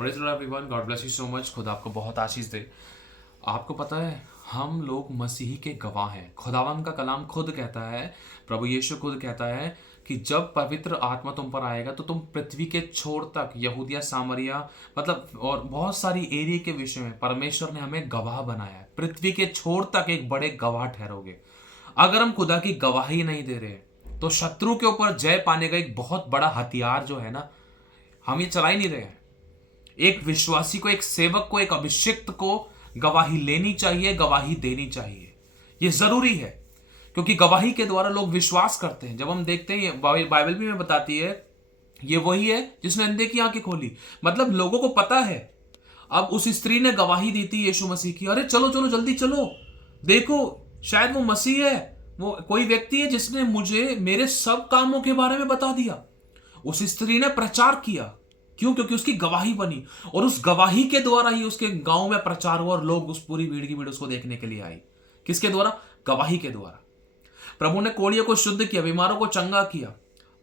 Praise the Lord everyone, God bless you so much. खुदा आपको बहुत आशीष दे। आपको पता है, हम लोग मसीही के गवाह हैं। खुदावंद का कलाम खुद कहता है, प्रभु यीशु खुद कहता है कि जब पवित्र आत्मा तुम पर आएगा तो तुम पृथ्वी के छोर तक, यहूदिया, सामरिया, मतलब और बहुत सारी एरिया के विषय में परमेश्वर ने हमें गवाह बनाया है। पृथ्वी के छोर तक एक बड़े गवाह ठहरोगे। अगर हम खुदा की गवाही नहीं दे रहे तो शत्रु के ऊपर जय पाने का एक बहुत बड़ा हथियार जो है ना, हम ये चला ही नहीं रहे हैं। एक विश्वासी को, एक सेवक को, एक अभिषिक्त को गवाही लेनी चाहिए, गवाही देनी चाहिए। ये जरूरी है, क्योंकि गवाही के द्वारा लोग विश्वास करते हैं। जब हम देखते हैं, बाइबल भी में बताती है, ये वही है जिसने अंधे की आंखें खोली। मतलब लोगों को पता है। अब उस स्त्री ने गवाही दी थी यीशु मसीह की, अरे चलो चलो जल्दी चलो, देखो शायद वो मसीह है, वो कोई व्यक्ति है जिसने मुझे मेरे सब कामों के बारे में बता दिया। उस स्त्री ने प्रचार किया। क्यों? क्योंकि उसकी गवाही बनी, और उस गवाही के द्वारा ही उसके गांव में प्रचार हुआ और लोग, उस पूरी भीड़ की भीड़ उसको देखने के लिए आई। किसके द्वारा? गवाही के द्वारा। प्रभु ने कोढ़ियों को शुद्ध किया, बीमारों को चंगा किया।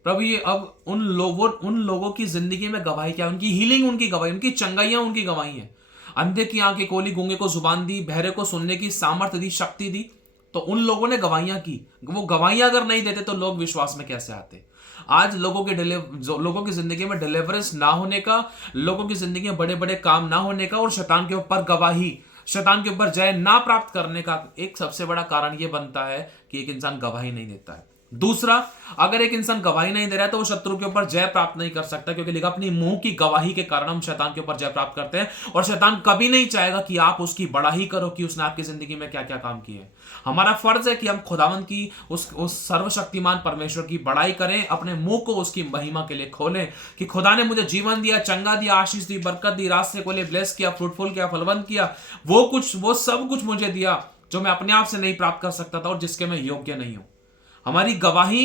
प्रभु ये अब उन लोगों की जिंदगी में गवाही क्या? उनकी हीलिंग उनकी गवाही, उनकी चंगाइयां उनकी गवाही है। अंधे की आंखें खोली, गूंगे को जुबान दी, बहरे को सुनने की सामर्थ्य दी, शक्ति दी। तो उन लोगों ने गवाहियां की। वो गवाहियां अगर नहीं देते तो लोग विश्वास में कैसे आते? आज लोगों की जिंदगी में डिलीवरेंस ना होने का, लोगों की जिंदगी में बड़े बड़े काम ना होने का, और शैतान के ऊपर गवाही, शैतान के ऊपर जय ना प्राप्त करने का एक सबसे बड़ा कारण यह बनता है कि एक इंसान गवाही नहीं देता है। दूसरा, अगर एक इंसान गवाही नहीं दे रहा है तो वो शत्रु के ऊपर जय प्राप्त नहीं कर सकता, क्योंकि लिखा, अपनी मुंह की गवाही के कारण हम शैतान के ऊपर जय प्राप्त करते हैं। और शैतान कभी नहीं चाहेगा कि आप उसकी बड़ाई करो कि उसने आपकी जिंदगी में क्या क्या काम किए। हमारा फर्ज है कि हम खुदावंद की, उस सर्वशक्तिमान परमेश्वर की बड़ाई करें, अपने मुंह को उसकी महिमा के लिए खोलें कि खुदा ने मुझे जीवन दिया, चंगा दिया, आशीष दी, बरकत दी, रास्ते खोले, ब्लेस किया, फ्रूटफुल किया, फलवंत किया। वो सब कुछ मुझे दिया जो मैं अपने आप से नहीं प्राप्त कर सकता था और जिसके मैं योग्य नहीं हूं। हमारी गवाही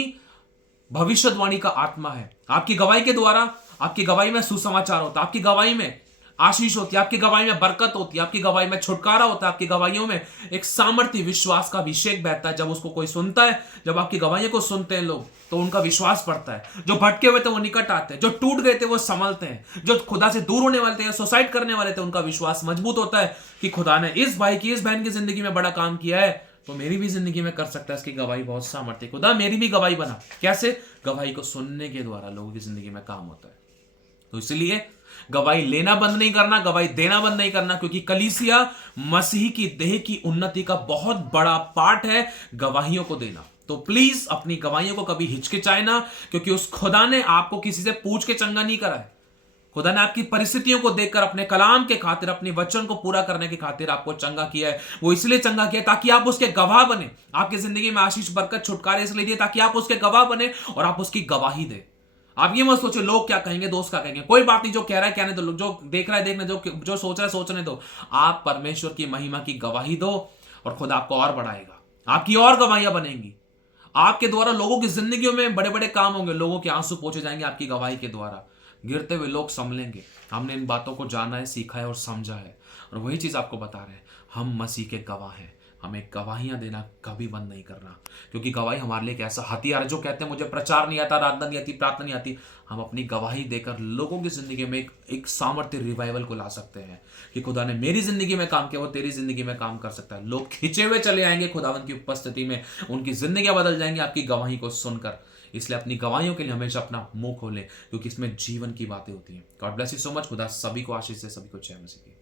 भविष्यवाणी का आत्मा है। आपकी गवाही के द्वारा, आपकी गवाही में सुसमाचार होता है, आपकी गवाही में आशीष होती है, आपकी गवाही में बरकत होती है, आपकी गवाही में छुटकारा होता है, आपकी गवाहियों में एक सामर्थ्य, विश्वास का अभिषेक बहता है। जब उसको कोई सुनता है, जब आपकी गवाहियों को सुनते हैं लोग, तो उनका विश्वास बढ़ता है। जो भटके हुए थे वो निकट आते हैं, जो टूट गए थे वो संभलते हैं, जो खुदा से दूर होने वाले थे या सुसाइड करने वाले थे, उनका विश्वास मजबूत होता है कि खुदा ने इस भाई की, इस बहन की जिंदगी में बड़ा काम किया है, तो मेरी भी जिंदगी में कर सकता है। इसकी गवाही बहुत सामर्थ्य, खुदा मेरी भी गवाही बना। कैसे? गवाही को सुनने के द्वारा लोगों की जिंदगी में काम होता है। तो इसलिए गवाही लेना बंद नहीं करना, गवाही देना बंद नहीं करना, क्योंकि कलीसिया मसीह की देह की उन्नति का बहुत बड़ा पार्ट है गवाहियों को देना। तो प्लीज अपनी गवाहियों को कभी हिचकिचाए ना, क्योंकि उस खुदा ने आपको किसी से पूछ के चंगा नहीं करा है। खुदा ने आपकी परिस्थितियों को देखकर, अपने कलाम के खातिर, अपने वचन को पूरा करने की खातिर आपको चंगा किया है। वो इसलिए चंगा किया ताकि आप उसके गवाह बने। आपकी जिंदगी में आशीष, बरकत, छुटकारे इसलिए दिए ताकि आप उसके गवाह बने और आप उसकी गवाही दे। आप ये मत सोचो लोग क्या कहेंगे, दोस्त क्या कहेंगे। कोई बात नहीं, जो कह रहा है कहने दो, जो देख रहा है देखने दो, जो सोच रहा है सोचने दो। आप परमेश्वर की महिमा की गवाही दो और खुदा आपको और बढ़ाएगा। आपकी और गवाहियां बनेंगी। आपके द्वारा लोगों की जिंदगियों में बड़े बड़े काम होंगे, लोगों के आंसू पोंछे जाएंगे आपकी गवाही के द्वारा। गिरते हुए लोग संभलेंगे। हमने इन बातों को जाना है, सीखा है और समझा है, और वही चीज आपको बता रहे हैं। हम मसीह के गवाह हैं। हमें गवाहियां देना कभी बंद नहीं करना, क्योंकि गवाही हमारे लिए एक ऐसा हथियार है। जो कहते हैं मुझे प्रचार नहीं आता, आराधना नहीं आती, प्रार्थना नहीं आती, हम अपनी गवाही देकर लोगों की जिंदगी में एक सामर्थ्य, रिवाइवल को ला सकते हैं कि खुदा ने मेरी जिंदगी में काम किया, वो तेरी जिंदगी में काम कर सकता है। लोग खिंचे हुए चले आएंगे खुदावंत की उपस्थिति में, उनकी जिंदगियां बदल जाएंगी आपकी गवाही को सुनकर। इसलिए अपनी गवाहियों के लिए हमेशा अपना मुंह खोलें, क्योंकि इसमें जीवन की बातें होती हैं। God bless you so much. खुदा सभी को आशीष से, सभी को जय मसीह की।